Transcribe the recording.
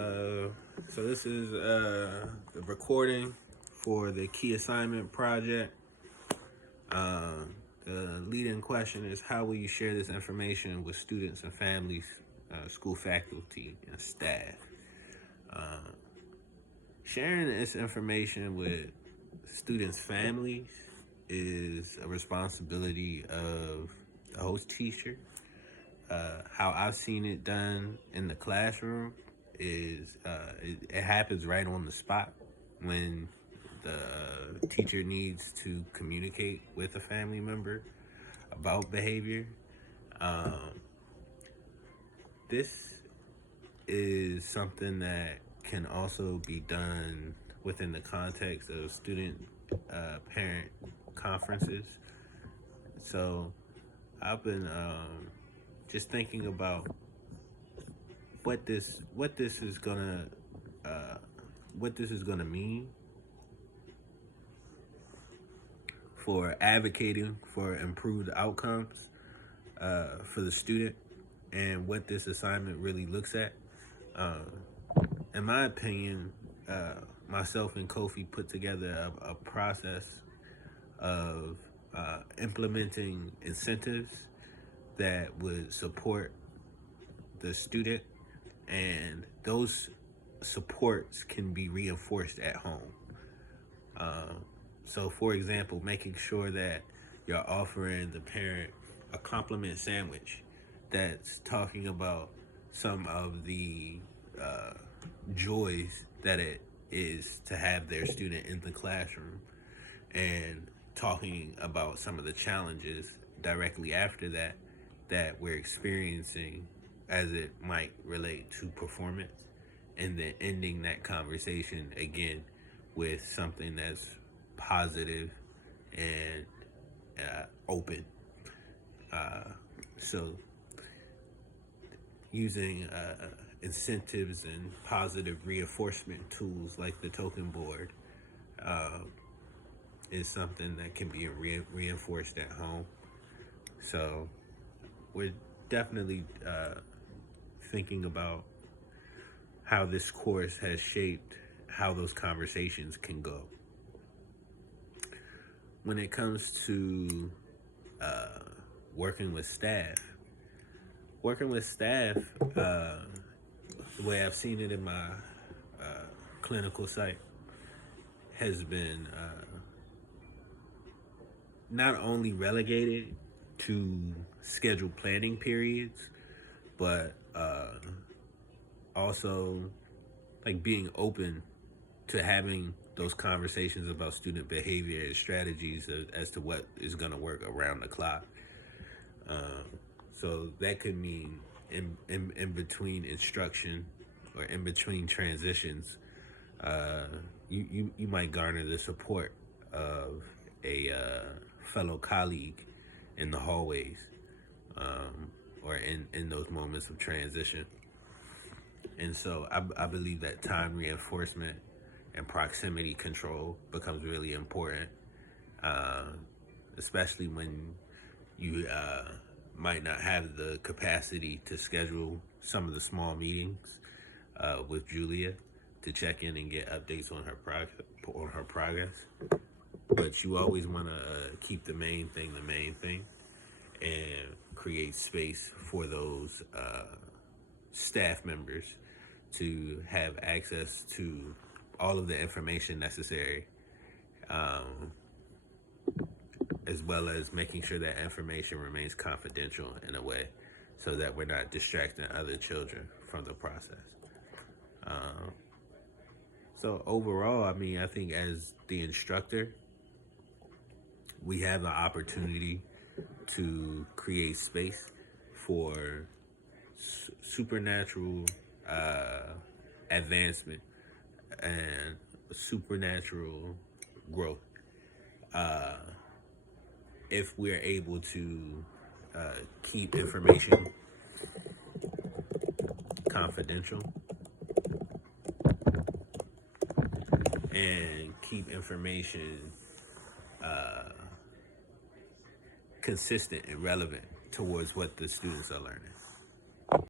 So this is the recording for the key assignment project. The leading question is, how will you share this information with students and families, school faculty, and staff? Sharing this information with students' families is a responsibility of the host teacher. How I've seen it done in the classroom is it happens right on the spot when the teacher needs to communicate with a family member about behavior. This is something that can also be done within the context of student parent conferences. So I've been just thinking about what this is gonna mean for advocating for improved outcomes for the student, and what this assignment really looks at. In my opinion, myself and Kofi put together a process of implementing incentives that would support the student, and those supports can be reinforced at home. So, for example, making sure that you're offering the parent a compliment sandwich that's talking about some of the joys that it is to have their student in the classroom, and talking about some of the challenges directly after that we're experiencing as it might relate to performance, and then ending that conversation again with something that's positive and open. So using incentives and positive reinforcement tools like the token board is something that can be reinforced at home. So we're definitely thinking about how this course has shaped how those conversations can go. When it comes to working with staff, the way I've seen it in my clinical site has been not only relegated to scheduled planning periods, but also like being open to having those conversations about student behavior and strategies as to what is going to work around the clock. So that could mean in between instruction or in between transitions, you might garner the support of a fellow colleague in the hallways, or in those moments of transition. And so I believe that time reinforcement and proximity control becomes really important, especially when you might not have the capacity to schedule some of the small meetings with Julia to check in and get updates on her progress. But you always want to keep the main thing, and create space for those staff members to have access to all of the information necessary, as well as making sure that information remains confidential in a way so that we're not distracting other children from the process. So overall, I mean, I think as the instructor, we have the opportunity to create space for supernatural advancement and supernatural growth, if we're able to keep information confidential and keep information consistent and relevant towards what the students are learning.